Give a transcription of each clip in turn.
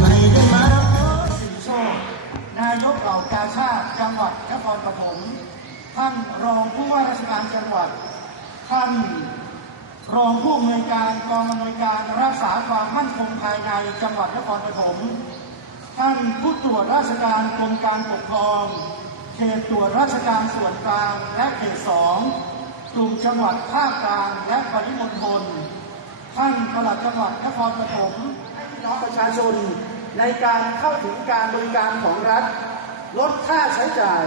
ไม่ได้มาสิริโชคนายกเหล่ากาชาติจังหวัดนครปฐมท่านรองผู้ว่าราชการจังหวัด ท่านรองผู้อำนวยการกองอำนวยการรักษาความมั่นคงภายในจังหวัดนครปฐมท่านผู้ตรวจราชการกรมการปกครอง เขตตรวจราชการส่วนกลางและเขตสองกลุ่มจังหวัดภาคกลางและปริมณฑลท่านปลัดจังหวัดนครปฐม พี่น้องประชาชน ในการเข้าถึงการบริการของรัฐ ลดค่าใช้จ่าย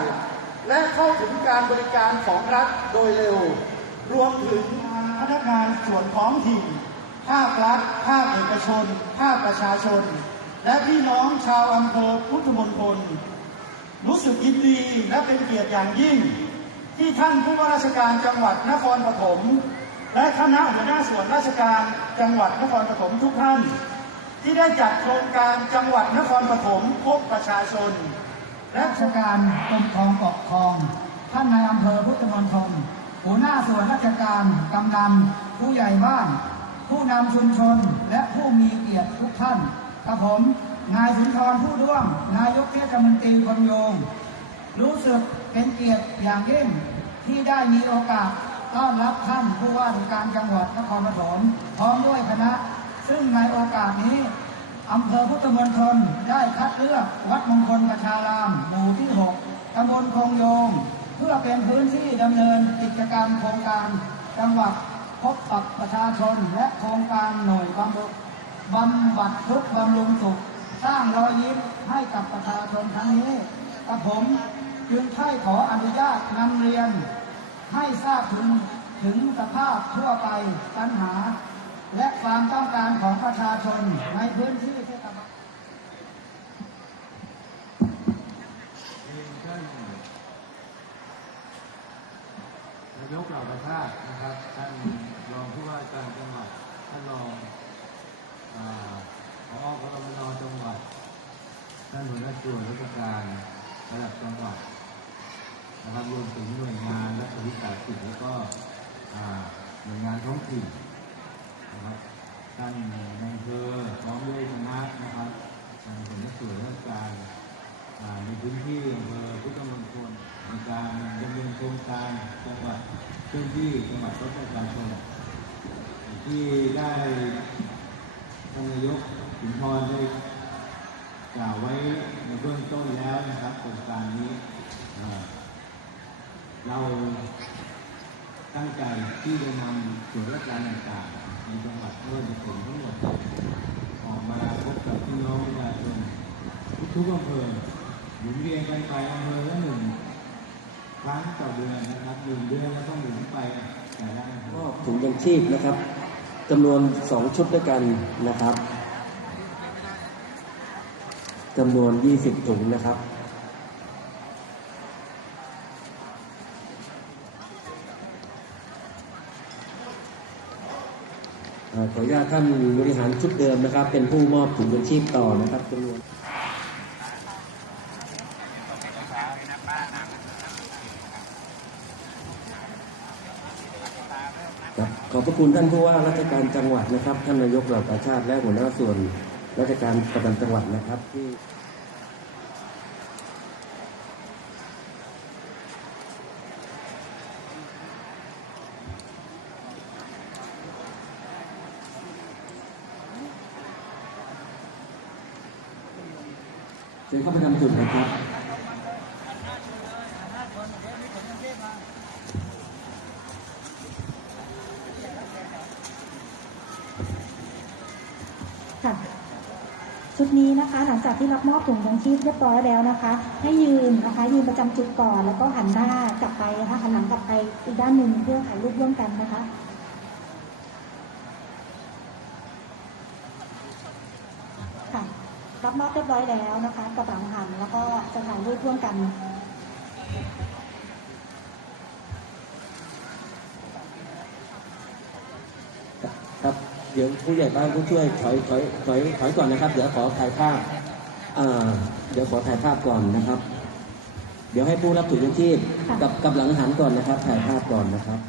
และเข้าถึงการบริการของรัฐโดยเร็ว รวมถึงพนักงานส่วนท้องถิ่นภาครัฐภาคเอกชนภาคประชาชน และพี่น้องชาวอำเภอพุทธมณฑลรู้สึกยินดีและเป็นเกียรติอย่างยิ่ง ที่ท่านผู้ว่าราชการจังหวัดนครปฐมและคณะหัวหน้าส่วนราชการจังหวัดนครปฐมทุกท่าน ที่ได้จัดโครงการจังหวัดนครปฐมพบประชาชน ราชการกรมครองปกครอง ท่านนายอำเภอพุทธมณฑลหัวหน้าส่วนราชการกำนันผู้ใหญ่บ้าน ผู้นำชุมชนและผู้มีเกียรติทุกท่านกับผม นายสุนทรผู้ด้วง นายกเทศมนตรีคนโยง รู้สึกเป็นเกียรติอย่างยิ่งที่ได้มีโอกาสต้อนรับท่านผู้ว่าราชการจังหวัดนครปฐมพร้อมด้วยคณะ ซึ่งในโอกาสนี้อำเภอพุทธมณฑลได้คัดเลือกวัดมงคลประชาราม หมู่ที่ 6ตำบลคงโยง เพื่อเป็นพื้นที่ดำเนินกิจกรรมโครงการจังหวัดพบปะประชาชน และโครงการหน่วยบำรุงบำบัดทุกบำรุงสุข สร้างรอยยิ้มให้กับประชาชนทั้งนี้กับผมจึงใช้ขออนุญาตนำเรียน ให้ทราบถึงถึงสภาพทั่วไปปัญหา และความต้องการของประชาชนในพื้นที่เทศบาลนายกเหล่าประชาตินะครับท่านรองผู้ว่าการจังหวัดท่านรองผอกรมนจังหวัดท่านหัวหน้าส่วนราชการระดับจังหวัดนะครับรวมถึงหน่วยงานและบริษัทกิจแล้วก็หน่วยงานท้องถิ่น นะครับท่านในอำเภอพร้อมด้วยคณะนะครับทางหัวหน้าส่วนราชการในพื้นที่อำเภอพุทธมณฑลในการดำเนินโครงการจังหวัดเคลื่อนที่จังหวัดรถประชาชนที่ได้ท่านนายกสุนทรได้กล่าวไว้ในเบื้องต้นแล้วนะครับโครงการนี้ เราตั้งใจที่จะนำส่วนราชการต่างๆ ในจังหวัดไม่ว่าจะเป็นทั้งหมดออกมาพบกับพี่น้องประชาชนทุกๆอำเภอหมุนเวียนกันไปอำเภอละหนึ่งครั้งต่อเดือนนะครับหนึ่งเดือนแล้วก็หมุนไปแต่ละอำเภมออบถุงยังชีพนะครับจำนวนสองชุดด้วยกันนะครับจำนวน 20 ถุงนะครับ เอ่อ ขออนุญาตท่านบริหารชุดเดิมนะครับ เป็นผู้มอบถุงยางชีพต่อนะครับจำนวนครับขอบพระคุณท่านผู้ว่าราชการจังหวัดนะครับ ท่านนายกเหล่าประชาติและหัวหน้าส่วนราชการประจำจังหวัดนะครับที่ เชิญเข้าประจำจุดนะครับค่ะชุดนี้นะคะ หลังจากที่รับมอบถุงยังชีพเรียบร้อยแล้วนะคะ ให้ยืนนะคะ ยืนประจำจุดก่อน แล้วก็หันหน้ากลับไปนะคะหันหลังกลับไปอีกด้านหนึ่งเพื่อถ่ายรูปร่วมกันนะคะค่ะ รับมอบเรียบร้อยแล้วนะคะกระบังหันแล้วก็จะถ่ายรูปร่วมกันครับเดี๋ยวผู้ใหญ่บ้านผู้ช่วยถอยถอยถอยถอยก่อนนะครับ เดี๋ยวขอถ่ายภาพอ่าเดี๋ยวขอถ่ายภาพก่อนนะครับ เดี๋ยวให้ผู้รับถุงยังชีพค่กับกับหลังหันก่อนนะครับ ถ่ายภาพก่อนนะครับ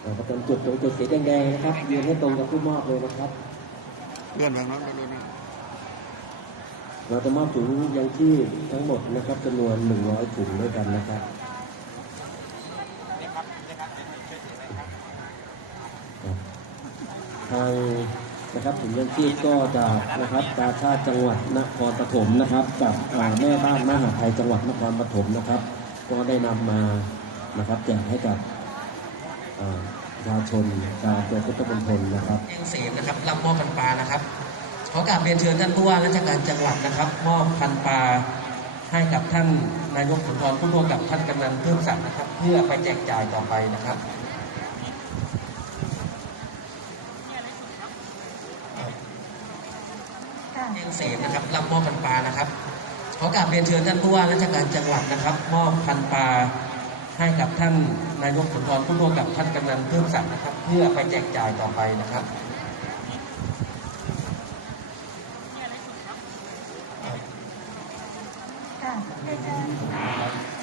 เราประจำจุดตรงจุดสีแดงๆนะครับยืนให้ตรงกับผู้มอบเลยนะครับ เลื่อนทางนั้นไปเลยนะเราจะมอบถุงยังชีพทั้งหมดนะครับจำนวน 100 ถุงด้วยกันนะครับครับทางนะครับถุงยังชีพก็จากนะครับกาชาติจังหวัดนครปฐมนะครับกับอ่าแม่บ้านมหาไทยจังหวัดนครปฐมนะครับ ก็ได้นำมานะครับแจกให้กับอ่าประ ชาชนชาวตัวพุทธมณฑลนะครับเองเสมนะครับรับมอบพันปลานะครับขอกราบเรียนเชิญท่านผู้ว่าราชการจังหวัดนะครับ มอบพันปลาให้กับท่านนายกสุนทรผู้ร่วมกับท่านกำนันเพิ่มศักดิ์นะครับ เพื่อไปแจกจ่ายต่อไปนะครับค่ะเองเสมนะครับรับมอบพันปลานะครับขอกราบเรียนเชิญท่านผู้ว่าราชการจังหวัดนะครับ มอบพันปลา ให้กับท่านนายกสุนทรผู้ร่วมกับท่านกำนันเพิ่มสักดิ์นะครับ เพื่อไปแจกจ่ายต่อไปนะครับค่ะเรียนเชิญ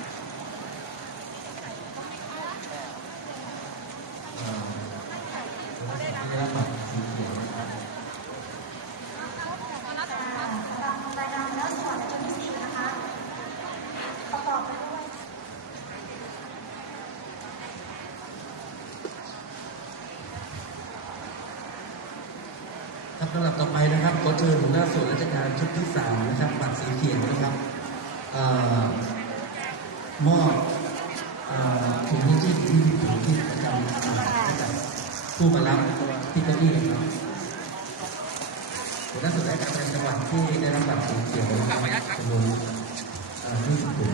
รางรายงานแล้วสอนในจุดที่สี่นะคะ ประกอบไปด้วย ครับ ลำดับต่อไปนะครับขอเชิญหัวหน้าส่วนราชการชุดที่สามนะครับบัตรสีเขียวนะครับอมอบเอ่อถุงยังชีที่ถุงที่ประจำอ่าให้กับผู้มารับที่เก้าอี้ครับหัวหน้าส่วนราชการประจำจังหวัดที่ได้รับบัตรสีเขียวจำนวนเอ่อ20ถุง